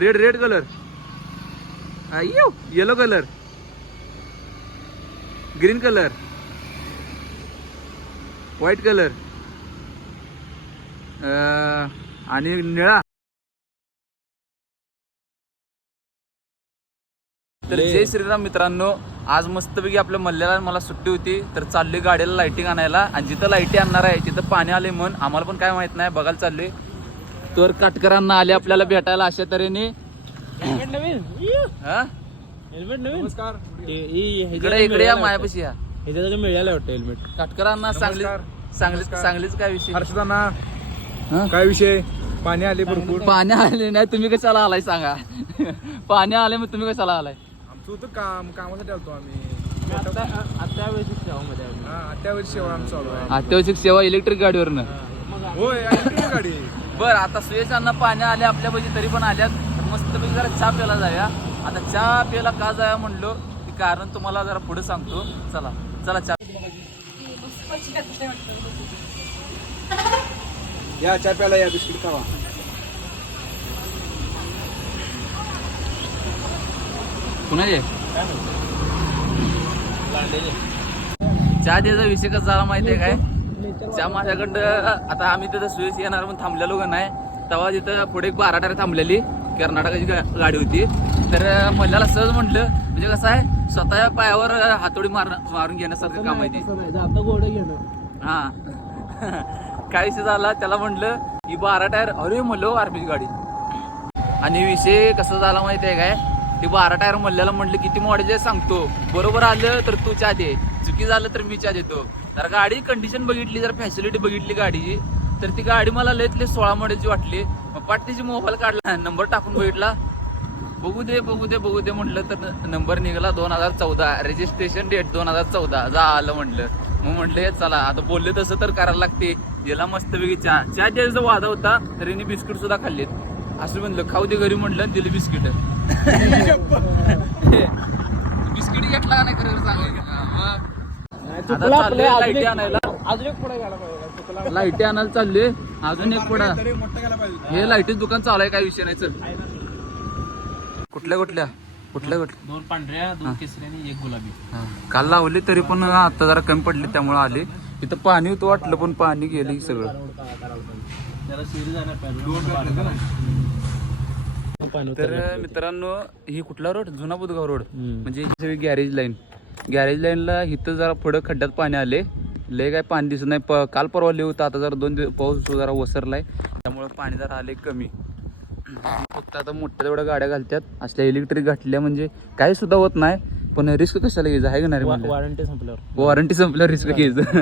Red red colour अय्यो yellow colour green colour white colour आणि निळा. तर जय श्रीराम मित्रांनो आज मस्तपैकी आपल्या मल्ल्याला मला सुट्टी होती तर चालली गाडीला लाइटिंग आणायला. आणि जिथं लाईटी आणणार आहे तिथं पाणी आले म्हण. आम्हाला पण काय माहीत नाही बघायला चाललोय. तर काटकरांना आले आपल्याला भेटायला अशा तऱ्हेने. हेल्मेट नवीन? हा? हेल्मेट नवीन? नमस्कार. इकडे इकडे या मायापाशी या. मिळालं वाटतं हेल्मेट काटकरांना सांगली सांगली सांगलीच काय विषय? हर्षदाना हा? काय विषय? पाणी आले भरपूर. पाणी आले नाही तुम्ही कशाला आलाय सांगा. पाणी आले मग तुम्ही कशाला आलाय? आमचं होतं काम कामासाठी आलतो आम्ही. आता आता वेळेस सेवामध्ये आहे हा अत्यावश्यक सेवा आमचं चालू आहे. अत्यावश्यक सेवा इलेक्ट्रिक गाडीवरनं. होय गाडी. बर आता सुयशांना पाणी आले आपल्या पाशी तरी पण आल्यात. मस्तपैकी जरा चहा प्यायला जाऊया. आता चहा प्यायला का जाऊया म्हणलो की कारण तुम्हाला जरा पुढे सांगतो. चला चला चहा. या चहा प्याला या बिस्किट खावा. कुणाचे चहा द्यायचा विषय कसा झाला माहितीये काय? चहा माझ्याकडं आता आम्ही तिथं सुयश येणार म्हणून थांबलेलो का नाही तेव्हा तिथं पुढे एक बारा टायर थांबलेली कर्नाटकाची गाडी होती. तर मल्ल्याला सहज म्हटलं म्हणजे कसं आहे स्वतः पायावर हातोडी मार मारून घेण्यासारखं काम आहे ते. हा. काय विषय झाला त्याला म्हटलं ही बारा टायर अरे म्हणलो आरपीची गाडी. आणि विषय कसा झाला माहिती आहे काय? ते बारा टायर म्हणल्याला म्हटलं किती मॉडेल सांगतो. बरोबर आलं तर तू चहा दे. चुकी झालं तर मी चहा देतो. तर गाडी कंडिशन बघितली जर फॅसिलिटी बघितली गाडीची तर ती गाडी मला लयतले सोळा मॉडेलची वाटली. मग पाठ तिची मोबाईल काढला नंबर टाकून बघितला. बघू दे बघू दे बघू दे म्हटलं तर नंबर निघाला दोन हजार चौदा. रजिस्ट्रेशन डेट दोन हजार चौदा. जा आलं म्हटलं. मग म्हटलं चला आता बोलले तसं तर करायला लागते. याला मस्तपैकी चहा चहा द्यायचा वादा होता तर यांनी बिस्किट सुद्धा खाल्लेत. असं म्हणलं खाऊ दे घरी म्हटलं दिले बिस्किट. बिस्किट घेतला का नाही खरं सांगायचं आता चाललोय लाईटी आणायला. अजून एक पुढे गेला पाहिजे चुकला लाईटी आणायला चाललोय. अजून एक पुढं. तरी मोठं गेला पाहिजे हे लाईटीच दुकान चालू आहे काय विषय नाही चल. कुठल्या कुठल्या? कुठल्या कुठल्या? दोन पांढऱ्या दोन केसरी आणि एक गुलाबी. हा. काल लावली तरी पण आता जरा कमी पडली त्यामुळे आली. इथं पाणी होतं वाटलं पण पाणी गेलं सगळं. त्याला शिरी जाणार पाहिजे. तर मित्रांनो ही कुठला रोड? जुना बुधगाव रोड. म्हणजे ही सगळी गॅरेज लाईन. गॅरेज लाईनला इथं जरा पुढं खड्ड्यात पाणी आले. लय काय पाणी दिसत नाही. प- काल परवा लिहू होतं. आता जरा दोन दिवस पाऊस जरा ओसरलाय. त्यामुळं पाणी जरा आले कमी. फक्त आता मोठ्या तेवढ्या गाड्या घालतात असल्या इलेक्ट्रिक घातल्या म्हणजे काही सुद्धा होत नाही. पण रिस्क कशाला घ्यायचं? आहे का नाही रे म्हणलं? वॉरंटी संपल्यावर. वॉरंटी संपल्यावर रिस्क घ्यायचं.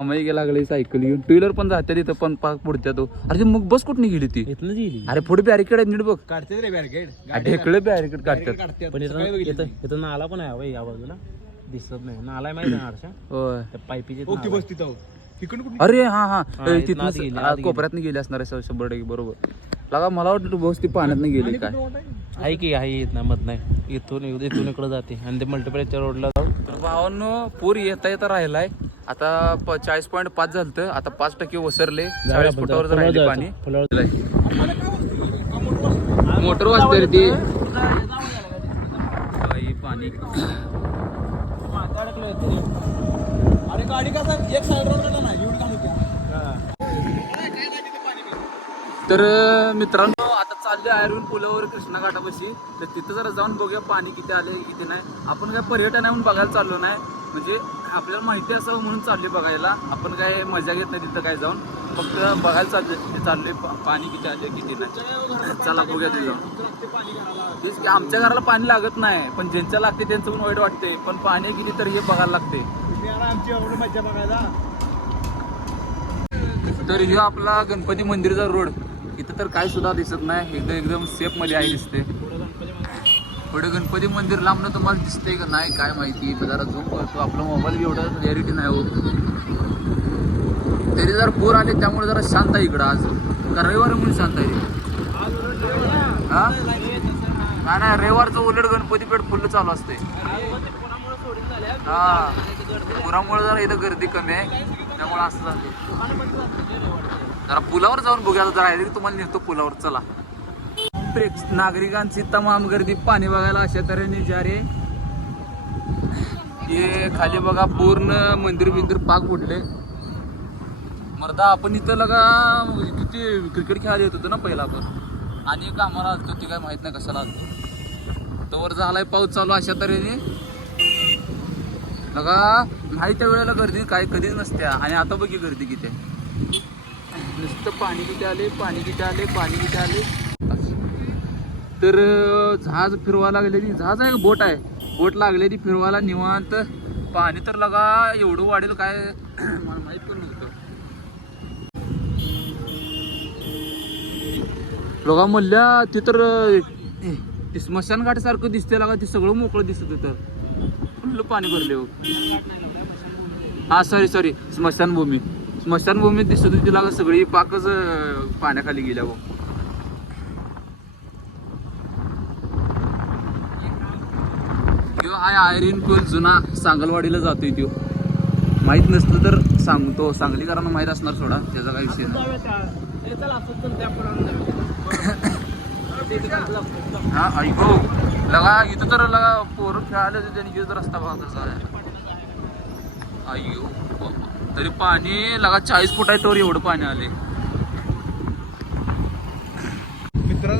आम्ही गेला लागले सायकल घेऊन टू व्हीलर पण जाते तिथं पण पाक पुढच्या तो. अरे ती मग बस कुठं गेली ती? इथनच गेली. अरे पुढे बॅरिकेड नीट बघ. काढते रे बॅरिकेड ढेकळे बॅरिकेड काढतात. पण इथं इथं इथं नाला पण आहे बाई या बाजूला. दिसत नाही. नाला आहे माहिती आहे ना हर्षा होय. त्या पायपीचे ओके बस तिथं. इकडून कुठून? अरे हा हा. हा, इथनं तिथून आत गेली, आत गेली. कोपऱ्यात गेली असणार आहे शंभर टक्के बरोबर. लगा मला वाटतं तू बस ती पाण्यात गेली काय? आहे की आहे येत ना मध नाही इथून इथून इकडे जाते. आणि ते मल्टिप्लेसच्या रोडला जाऊन तर भावांनो पूर येता येता राहिलाय. आता प- चाळीस पॉईंट पाच झालं आता पाच टक्के ओसरले. चाळीस फुटावर जर राहिले पाणी. मोटर वाजते रे ती बाई, पाणी. गाडी कसं एक साइड रोड ना एवढी काम होती. तर मित्रांनो आता चाललोय आयरून पुलावर कृष्णा घाटापाशी तर तिथं जरा जाऊन बघूया पाणी किती आले किती नाही. आपण काय पर्यटन आहे म्हणून बघायला चाललो नाही. म्हणजे आपल्याला माहिती असावं म्हणून चालले बघायला. आपण काय मजा घेत नाही तिथं काय जाऊन. फक्त बघायला चालले चालले पाणी किती आले किती नाही. चला बघूया तिथे. जाऊन तेच की आमच्या घराला पाणी लागत नाही पण ज्यांच्या लागते त्यांचं पण वाईट वाटते पण पाणी किती तर हे बघायला लागते. आमची एवढी मजा बघायला तर ह्यो आपला गणपती मंदिरचा रोड. इथं तर काय सुद्धा दिसत नाही. एकदम एकदम सेफमध्ये आहे दिसते. पुढे गणपती मंदिर लांबनं तुम्हाला दिसते का नाही काय माहिती. जरा झूम करतो. आपला मोबाईल बी एवढा क्लॅरिटी नाही होत. तरी जर पूर आले त्यामुळे जरा शांत आहे इकडं आज. का रविवार म्हणून शांत आहे. हा? नाही नाही रविवारचं उलट गणपतीपेठ फुल्ल चालू असते हा. पुरामुळे जरा इथं गर्दी कमी आहे. त्यामुळे असं झालं जरा पुलावर जाऊन बघूया. जरा आहे तुम्हाला नेतो पुलावर. चला. प्रेक्ष नागरिकांची तमाम गर्दी पाणी बघायला अशा तऱ्हेने जा रे हे खाली बघा पूर्ण मंदिर बिंदिर पाक फुटले. मर्दा आपण इथं लगा म्हणजे किती क्रिकेट खेळायला येत होतो ना पहिला आपण. आणि कामाला आलतो ते काय माहीत नाही कशाला आलतो तोवर झालाय पाऊस चालू अशा तऱ्हेने. लगा नाही त्या वेळेला गर्दी काय कधीच नसते आणि आता बघी गर्दी किती आहे. नुसतं पाणी किती आले पाणी किती आले पाणी किती आले. तर जहाज फिरवा लागलेली जहाज आहे बोट आहे. बोट लागलेली फिरवायला निवांत. पाणी तर लगा एवढं वाढेल काय? मला माहीत पण नव्हतं. लगा म्हणल्या ते तर ते स्मशान घाट सारखं दिसते लागा. ते सगळं मोकळं दिसत होतं फुल्ल पाणी भरले हो हा सॉरी सॉरी स्मशानभूमी. स्मशानभूमीत दिसत होती तिला सगळी पाकच पाण्याखाली गेल्या हो. बघ त्यो आहे आयरीन पूल जुना सांगलवाडीला जातोय तो माहीत नसलं तर सांगतो. सांगलीकरांना माहीत असणार थोडा त्याचा काही विषय नाही. हा ऐको. लगा इथं तर लगा पोरं खेळायला त्यांनी इथं रस्ता बघा अय्यो तरी पाणी लगा चाळीस फूट आहे तर एवढं पाणी आले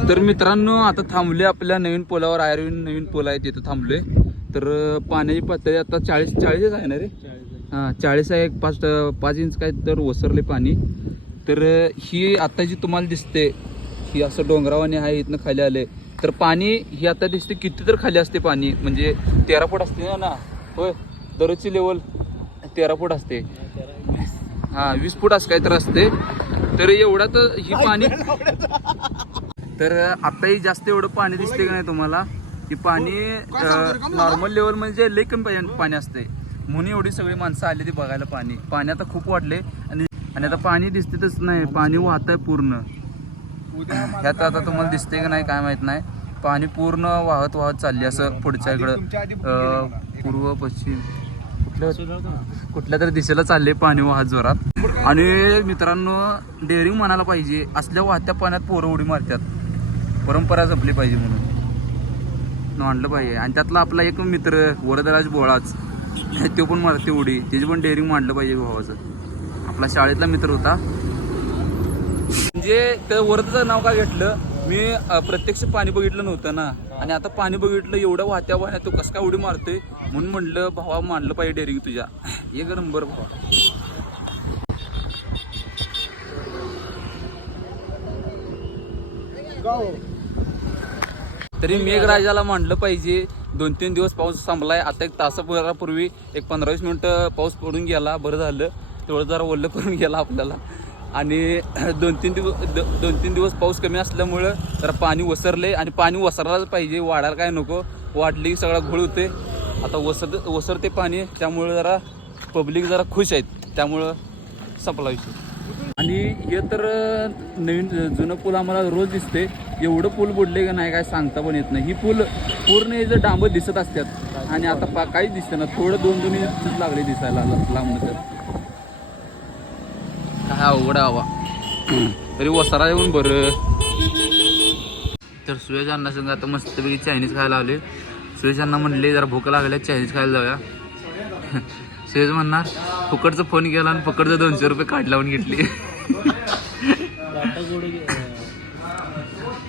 तर मित्रांनो आता थांबले आपल्या नवीन पुलावर आयर्विन नवीन पूल आहे तिथं थांबलोय. तर पाण्याची पातळी आता चाळीस चाळीसच आहे ना रे? हां चाळीस आहे एक पाच पाच इंच काय तर ओसरले पाणी. तर ही आता जी तुम्हाला दिसते ही असं डोंगरावाने आहे इथनं खाली आले तर पाणी ही आता दिसते किती तर खाली असते पाणी. म्हणजे तेरा फूट असते ना ना? होय दररोजची लेवल तेरा फूट असते. हा वीस फूट असं काहीतरी असते. तर एवढा तर ही पाणी तर आताही जास्त एवढं पाणी दिसते का नाही तुम्हाला? की पाणी नॉर्मल लेवल म्हणजे लई कमी पाणी- असते म्हणून एवढी सगळी माणसं आली ती बघायला पाणी. पाणी आता खूप वाढले आणि आणि आता पाणी दिसतेच नाही. पाणी वाहत आहे पूर्ण. ह्यात आता तुम्हाला दिसते का नाही काय माहीत नाही. पाणी पूर्ण वाहत वाहत चालली असं पुढच्या इकडं. पूर्व पश्चिम. कुठल्या कुठल्या तरी दिशेला चालले पाणी वाहत जोरात. आणि मित्रांनो डेअरिंग म्हणायला पाहिजे. असल्या वाहत्या पाण्यात पोरं उडी मारतात. परंपरा जपली पाहिजे म्हणून. मांडलं पाहिजे. आणि त्यातला आपला एक मित्र वरदराज बोळाच तो पण मारते उडी. त्याची पण डेअरिंग मांडलं पाहिजे भावाचं. आपला शाळेतला मित्र होता. म्हणजे त्या वरदचं नाव का घेतलं? मी प्रत्यक्ष पाणी बघितलं नव्हतं ना. आणि आता पाणी बघितलं एवढं वाहत्या वाहत्या तो कसं काय उडी मारतोय? म्हणून म्हणलं भावा मांडलं पाहिजे डेअरिंग तुझ्या. एक नंबर भावा. तरी मेघराजाला मांडलं पाहिजे. दोन तीन दिवस पाऊस थांबलाय आता एक तासाभरापूर्वी एक पंधरा वीस मिनिटं पाऊस पडून गेला. बरं झालं. तेवढं जरा ओल्लं करून गेला आपल्याला. आणि दोन तीन दिवस दोन तीन दिवस पाऊस कमी असल्यामुळं जरा पाणी वसरले आणि पाणी वसरायलाच पाहिजे वाढायला काय नको. वाढली की सगळा घोळ होते आता वसर वसरते पाणी त्यामुळं जरा पब्लिक जरा खुश आहेत. त्यामुळं संपला विषय. आणि हे तर नवीन जुनं पूल आम्हाला रोज दिसते एवढं पूल बुडले का नाही काय सांगता पण येत नाही. ही पूल पूर्ण हे जर दिसत असतात आणि आता पा काहीच दिसतं ना थोडं दोन दोन इंच लागले दिसायला लांब तर. काय अवघड हवा. तरी वसारा येऊन बरं. तर सुयश अण्णा संग आता मस्तपैकी चायनीज खायला आले सुयश अण्णा म्हणले जरा भूक लागल्या चायनीज खायला जाऊया. सुयश म्हणणार फुकटचा फोन केला आणि फुकटचं दोनशे रुपये काढ लावून घेतली.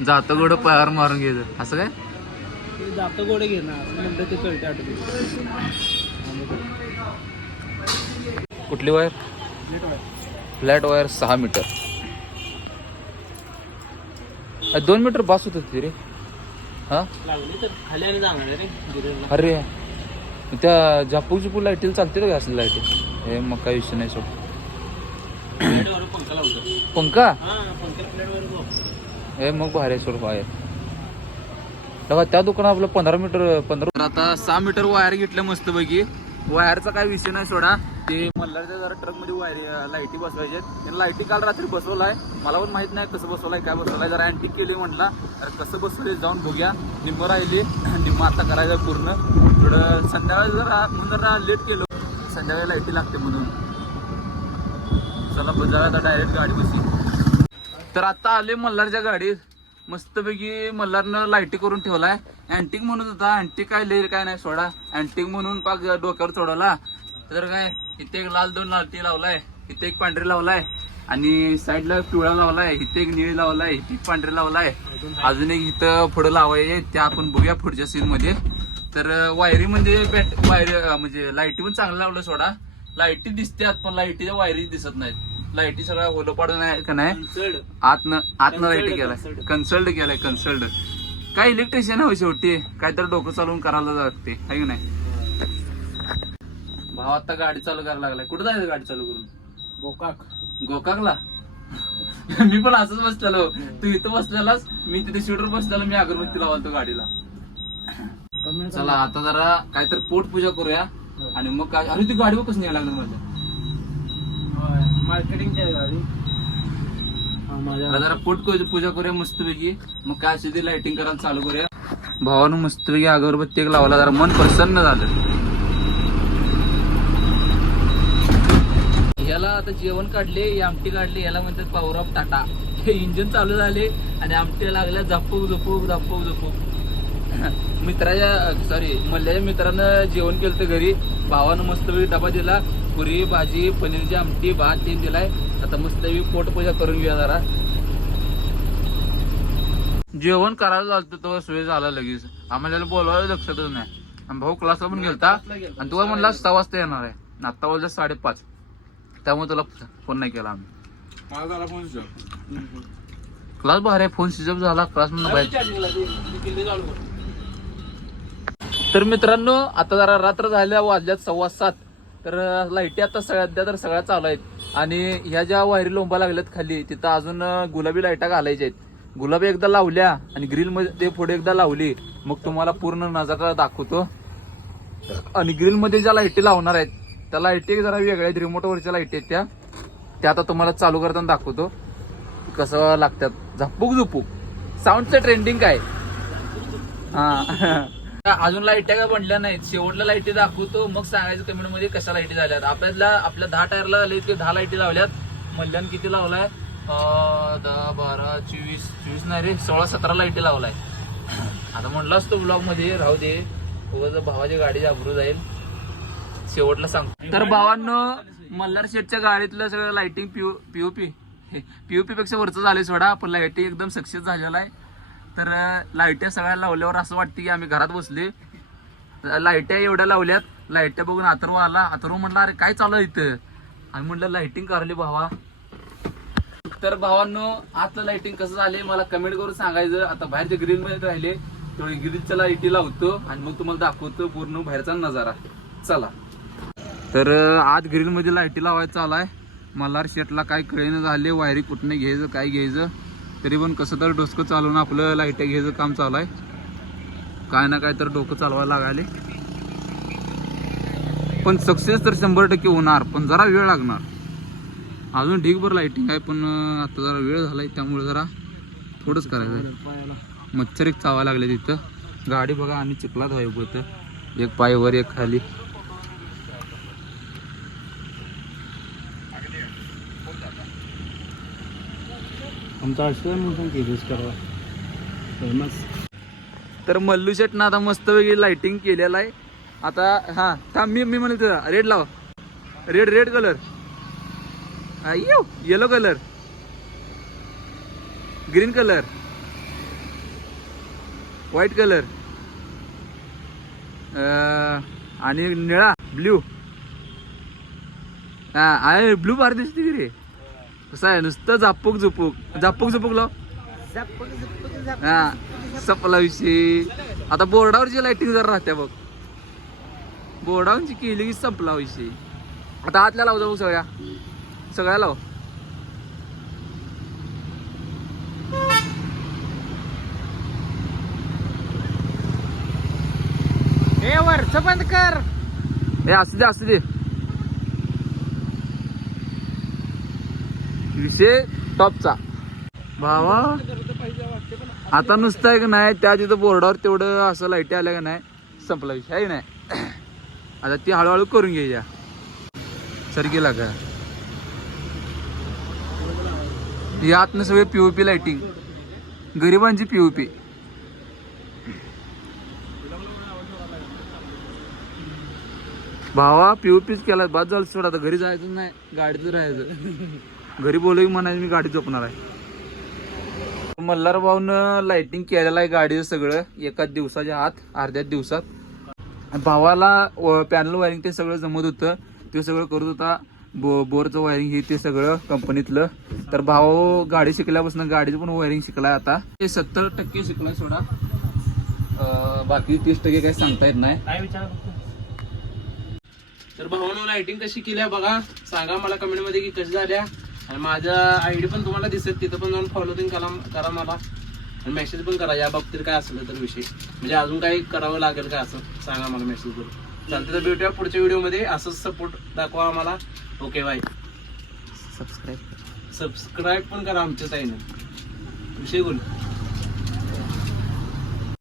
जातं गोड पयार मारून घ्यायचं असं काय? जातं गोडे घेणार. म्हणलं ते कळते आठवते कुठली वायर फ्लॅट वायर सहा मीटर. दोन मीटर बास होत होती रे. हा? अरे त्या झापू झुपू लाईटीला चालते का असल्या लाईटी? हे मग काही विषय नाही सोड. पंखा हा. हे मग भारी आहे सोड वायर बघा त्या दुकानात आपलं पंधरा मीटर पंधरा आता सहा मीटर वायर घेतलं मस्त पैकी वायरचा काय विषय नाही सोडा. ते मल्हारच्या जरा ट्रकमध्ये वायर लाईटी बसवायचे त्यांनी लाईटी काल रात्री बसवलाय. मला पण माहीत नाही कसं बसवलाय काय बसवलाय. जरा अँटिक केली म्हटला. अरे कसं बसवले जाऊन बघूया. निम्म राहिली. निम्म आता करायचं पूर्ण. थोडं संध्याकाळी जरा म्हणून जरा लेट केलं. संध्याकाळी लाईटी लागते म्हणून. चला बजारा आता डायरेक्ट गाडी बसी तर आता आले मल्हारच्या गाडीत मस्तपैकी मल्हारनं लाईटी करून ठेवलाय. अँटिक म्हणून होता. अँटिक काय लेर काय नाही सोडा. अँटिक म्हणून पाक डोक्यावर चढवला. तर काय इथे एक लाल दोन लालटी लावलाय इथे एक पांढरी लावलाय आणि साईडला पिवळा लावलाय इथे एक निळी लावलाय इथे एक पांढरी लावलाय. अजून एक इथं पुढे लावायचे ते आपण बघूया पुढच्या सीन मध्ये. तर वायरी म्हणजे बॅट वायरी म्हणजे लाईटी पण चांगलं लावलं सोडा. लाईटी दिसतात पण लाईटीच्या वायरी दिसत नाहीत. लाईटी सगळ्या ओलं पाडून आहे का नाही? आतनं आतनं लाइट केलाय. कन्सल्ट केलाय कन्सल्ट काय इलेक्ट्रिशियन हवं शेवटी? काहीतरी डोकं चालवून करायला लागते आहे की नाही? भाव आता गाडी चालू करायला लागलाय. कुठं जायचं गाडी चालू करून? गोकाक. गोकाकला? मी पण असंच बसलेलो. तू इथं बसलेलास मी तिथे शूटर बसलेलो मी अगरबत्ती लावतो गाडीला. चला आता जरा काहीतरी पोट पूजा करूया. आणि मग काय? अरे ती गाडी कसं न्यायला लागलं माझ्या मार्केटिंगची आहे गाडी. हा, माझ्या आता जरा पोट पूजा- पूजा करूया मस्तपैकी. मग काय असेल ते लाइटिंग करायला चालू करूया. भावानं मस्तपैकी अगरबत्ती एक लावला जरा मन प्रसन्न झालं याला आता जेवण काढले ही आमटी काढली याला म्हणतात पॉवर ऑफ टाटा हे इंजिन चालू झाले आणि आमटी लागल्या झपूक झपूक झपूक झपूक मित्राच्या सॉरी मल्ल्याच्या मित्रानं जेवण केलं तर घरी. भावानं मस्तपैकी डबा दिला. पुरी भाजी पनीरची आमटी भात ते दिलाय. आता मस्तपैकी पोटपूजा करून घेऊया जरा. जेवण करायला लागतो तेव्हा सोय झाला लगेच. आम्हाला बोलवायला लक्षातच नाही. आणि भाऊ क्लासला पण गेलता. आणि तुला म्हणला सहा वाजता येणार आहे. आता आत्ता वाजता साडेपाच. त्यामुळे तुला फोन नाही केला आम्ही. माझा झाला फोन क्लास बाहेर आहे फोन स्विच झाला क्लास म्हणून बाहेर. तर मित्रांनो आता जरा रात्र झाल्या वाजल्यात सव्वा सात. तर लाईटी आता सगळ्या तर सगळ्या चालू आहेत. आणि ह्या ज्या वायरी लोंबा लागल्यात खाली तिथं अजून गुलाबी लाईटा घालायच्या आहेत. गुलाबी एकदा लावल्या आणि ग्रिलमध्ये ते पुढे एकदा लावली. मग तुम्हाला पूर्ण नजारा दाखवतो. आणि ग्रिलमध्ये ज्या लाईटी लावणार आहेत त्या लाईटी जरा वेगळ्या आहेत रिमोटवरच्या लाईटी आहेत त्या. त्या आता तुम्हाला चालू करताना दाखवतो. कसं लागतात. झपूक झुपूक. साऊंडचं ट्रेंडिंग काय? हा. अजून लाईट्या काय बनल्या नाहीत. शेवटला लाईटी दाखवतो. मग सांगायचं कमेंटमध्ये कशा लाईटी झाल्यात. आपल्याला आपल्या दहा टायरला आले ते दहा लाईटी लावल्यात. मल्ल्यान किती लावलाय? दहा बारा चोवीस चोवीस नाही रे सोळा सतरा लाईटी लावलाय. आता म्हणलं असतो ब्लॉगमध्ये राहू दे. भावाची गाडी जाबरू जाईल. शेवटला सांगतो. तर भावांनो मल्हार शेटच्या गाडीतलं सगळं लाइटिंग पीओ पीओपी पीओपी पेक्षा वरचं झाले सोडा पण लाइटिंग एकदम सक्सेस झालेला आहे. तर लाईट्या सगळ्या लावल्यावर असं वाटतं की आम्ही घरात बसले लाईट्या एवढ्या लावल्यात लाईट्या बघून अथर्व आला. अथर्व म्हटलं अरे काय चालू आहे इथं? आम्ही म्हणलं लाइटिंग करली भावा. तर भावांनो आतलं लाईटिंग कसं झाले मला कमेंट करून सांगायचं. आता बाहेरच्या ग्रीन मध्ये राहिले तेवढे ग्रीनच्या लाईटी लावतो आणि मग तुम्हाला दाखवतो पूर्ण बाहेरचा नजारा. चला. तर आज आत ग्रिल लाईटी लावायचं चालाय मल्हार शेटला काय कळेनं झाले वायरी कुठनं घ्यायचं काय घ्यायचं. तरी पण कसं तर डोसकं चालवून आपलं लाईट्या घ्यायचं काम चालू आहे. काय ना काय तर डोकं चालवायला लागायले. पण सक्सेस तर शंभर टक्के होणार पण जरा वेळ लागणार. अजून ढीगभर लाईटिंग आहे पण आता जरा वेळ झाला आहे त्यामुळे जरा थोडंच करायचं आहे. मच्छर एक चावा लागले तिथं. गाडी बघा आणि चिखलात व्हायचं एक पायवर एक खाली. आमचा आठशे म्हणून केलीस करावा फेमस तर मल्लू शेटनं आता मस्त वेगळी लाइटिंग केलेलं आहे. आता हा थांब मी मी म्हणत रेड लावा. रेड रेड कलर येऊ yellow colour green colour white colour आणि निळा ब्ल्यू हा आहे ब्लू बार दिसते की रे? कसं आहे नुसतं झापूक झुपूक. झापूक झुपूक लाव. हा सपला विषयी. आता बोर्डावरची लाइटिंग जर राहत्या बघ. बोर्डावरची केली की संपला विषयी. आता आतल्या लाव जाऊ सगळ्या. सगळ्या लाव. हे वरच बंद कर. हे असू दे असू दे. विषय टॉपचा. भावा आता नुसतं आहे का नाही त्या तिथं बोर्डावर तेवढं असं लाईटी आल्या का नाही संपला विषय आहे नाही? आता ती हळूहळू करून घ्यायच्या सर गेला का? यातनं सगळे पी ओ पी लाईटिंग गरिबांची पी भावा पीच केला बाद झालं सोड आता घरी जायचं नाही गाडीत राहायचं. घरी बोलू म्हणायचं मी गाडीत झोपणार आहे. मल्हार भाऊनं लाइटिंग केलेलं आहे गाडीचं सगळं एकाच दिवसाच्या आत अर्ध्याच दिवसात. आणि भावाला पॅनल वायरिंग ते सगळं जमत होतं ते सगळं करत होता बो बोरचं वायरिंग हे ते सगळं कंपनीतलं तर भाऊ गाडी शिकल्यापासून गाडीचं पण वायरिंग शिकलाय आता. ते सत्तर टक्के शिकलाय सोडा. बाकी तीस टक्के काही सांगता येत नाही. काय विचार तर भावानं लाइटिंग कशी केल्या बघा. सांगा मला कमेंटमध्ये की कशी झाल्या. आणि माझा आयडी पण तुम्हाला दिसत तिथं पण जाऊन फॉलो करा करा मला. आणि मेसेज पण करा या बाबतीत काय असलं तर विषय म्हणजे अजून काही करावं लागेल का असं? सांगा मला मेसेज करून. चालतं तर भेटूया पुढच्या व्हिडिओमध्ये. असंच सपोर्ट दाखवा आम्हाला. ओके बाय सबस्क्राईब सबस्क्राईब पण करा आमच्या ताईनं विषय बोल.